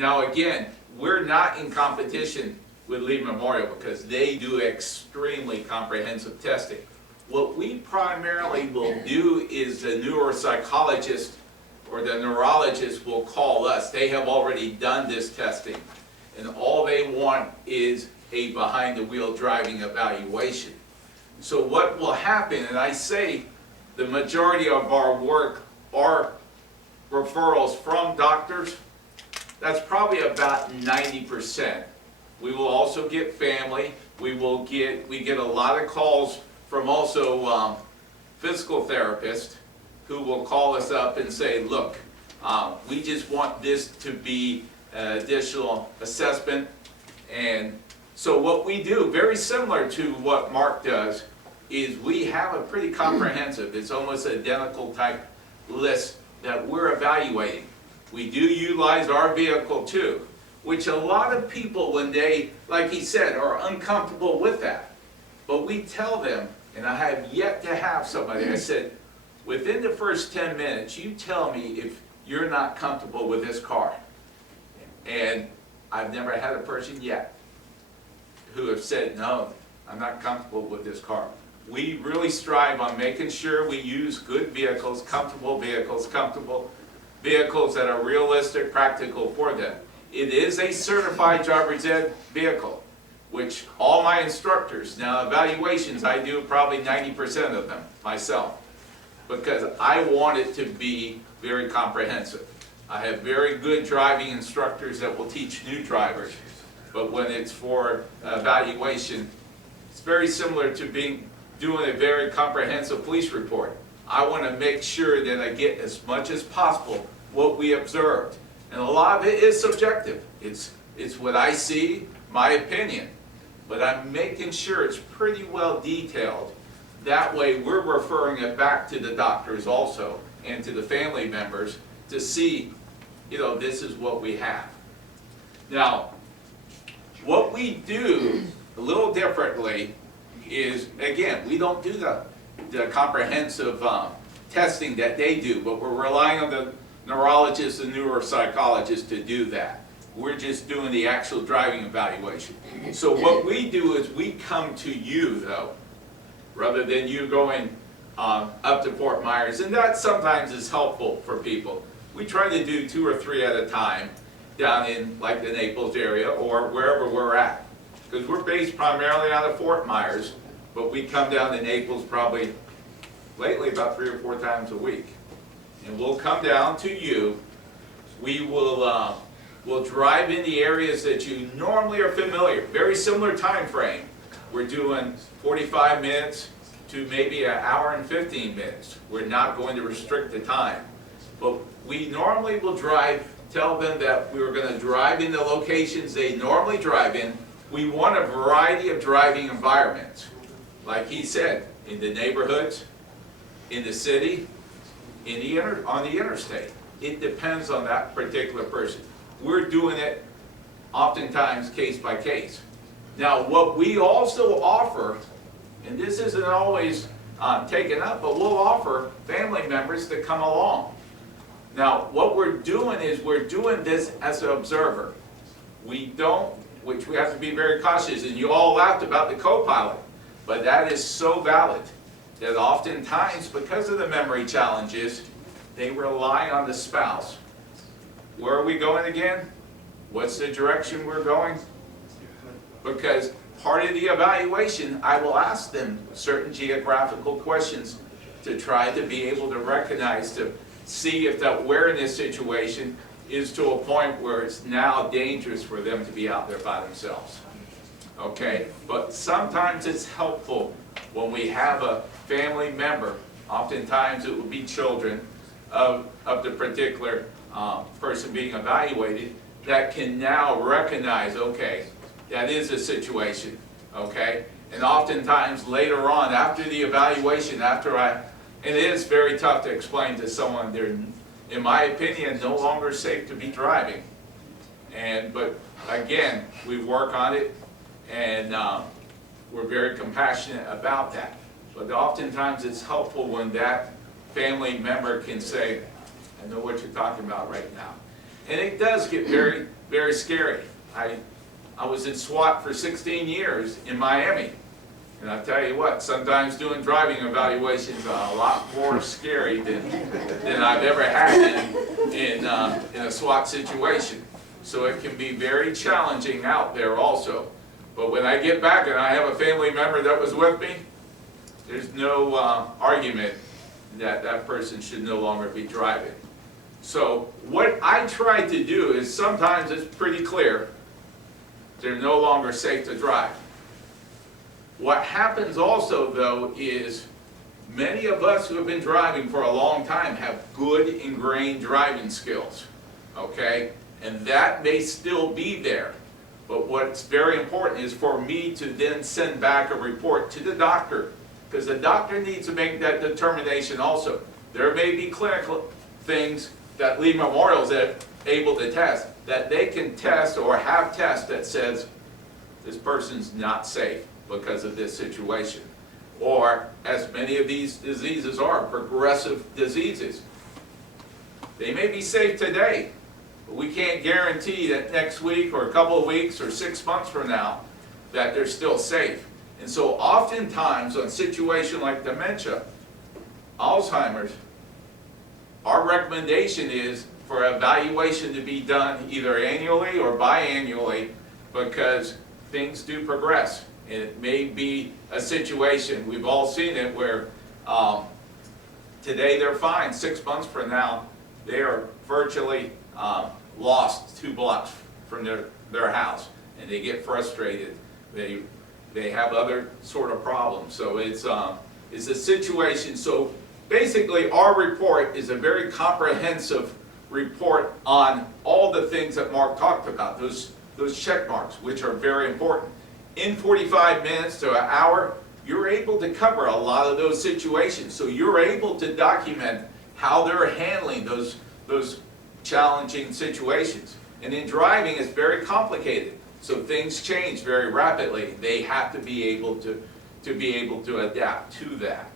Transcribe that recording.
Now again, we're not in competition with Lee Memorial because they do extremely comprehensive testing. What we primarily will do is the neuropsychologist or the neurologist will call us. They have already done this testing, and all they want is a behind-the-wheel driving evaluation. So what will happen, and I say the majority of our work are referrals from doctors, that's probably about 90%. We will also get family. We get a lot of calls from also physical therapists who will call us up and say, look, we just want this to be an additional assessment. And so what we do, very similar to what Mark does, is we have a pretty comprehensive, it's almost identical type list that we're evaluating. We do utilize our vehicle too, which a lot of people, when they, like he said, are uncomfortable with that. But we tell them, and I have yet to have somebody, I said, within the first 10 minutes, you tell me if you're not comfortable with this car. And I've never had a person yet who have said, no, I'm not comfortable with this car. We really strive on making sure we use good vehicles, comfortable vehicles that are realistic, practical for them. It is a certified driver's ed vehicle, which all my instructors, now evaluations, I do probably 90% of them myself, because I want it to be very comprehensive. I have very good driving instructors that will teach new drivers, but when it's for evaluation, it's very similar to doing a very comprehensive police report. I want to make sure that I get as much as possible what we observed. And a lot of it is subjective. It's what I see, my opinion. But I'm making sure it's pretty well detailed. That way we're referring it back to the doctors also and to the family members to see, this is what we have. Now, what we do a little differently is, again, we don't do the comprehensive testing that they do, but we're relying on the neurologists and neuropsychologists to do that. We're just doing the actual driving evaluation. So what we do is we come to you, though, rather than you going up to Fort Myers, and that sometimes is helpful for people. We try to do 2 or 3 at a time down in like the Naples area or wherever we're at, because we're based primarily out of Fort Myers, but we come down to Naples probably lately about 3 or 4 times a week. And we'll come down to you. We will we'll drive in the areas that you normally are familiar. Very similar time frame. We're doing 45 minutes to maybe an hour and 15 minutes. We're not going to restrict the time. But we normally will tell them that we are going to drive in the locations they normally drive in. We want a variety of driving environments. Like he said, in the neighborhoods, in the city, on the interstate. It depends on that particular person. We're doing it oftentimes case by case. Now what we also offer, and this isn't always taken up, but we'll offer family members to come along. Now what we're doing is we're doing this as an observer. We don't, which we have to be very cautious, and you all laughed about the co-pilot, but that is so valid. That oftentimes, because of the memory challenges, they rely on the spouse. Where are we going again? What's the direction we're going? Because part of the evaluation, I will ask them certain geographical questions to try to be able to recognize, to see if that awareness situation is to a point where it's now dangerous for them to be out there by themselves. Okay? But sometimes it's helpful when we have a family member, oftentimes it would be children of the particular person being evaluated, that can now recognize, okay, that is a situation, okay? And oftentimes later on, after the evaluation, and it is very tough to explain to someone they're, in my opinion, no longer safe to be driving. But again, we work on it, and we're very compassionate about that. But oftentimes it's helpful when that family member can say, I know what you're talking about right now. And it does get very, very scary. I was in SWAT for 16 years in Miami. And I'll tell you what, sometimes doing driving evaluations are a lot more scary than I've ever had in a SWAT situation. So it can be very challenging out there also. But when I get back and I have a family member that was with me, there's no argument that that person should no longer be driving. So what I try to do is sometimes it's pretty clear they're no longer safe to drive. What happens also though is many of us who have been driving for a long time have good ingrained driving skills, okay? And that may still be there. But what's very important is for me to then send back a report to the doctor, because the doctor needs to make that determination also. There may be clinical things that Lee Memorial is able to test, that they can test or have tests that says this person's not safe because of this situation. Or, as many of these diseases are, progressive diseases. They may be safe today, but we can't guarantee that next week or a couple of weeks or 6 months from now that they're still safe. And so oftentimes on a situation like dementia, Alzheimer's, our recommendation is for evaluation to be done either annually or biannually, because things do progress. And it may be a situation, we've all seen it, where today they're fine, 6 months from now they are virtually lost 2 blocks from their house, and they get frustrated. They have other sort of problems. So it's a situation. So basically our report is a very comprehensive report on all the things that Mark talked about, those check marks, which are very important. In 45 minutes to an hour, you're able to cover a lot of those situations. So you're able to document how they're handling those challenging situations. And in driving, it's very complicated. So things change very rapidly. They have to be able to adapt to that.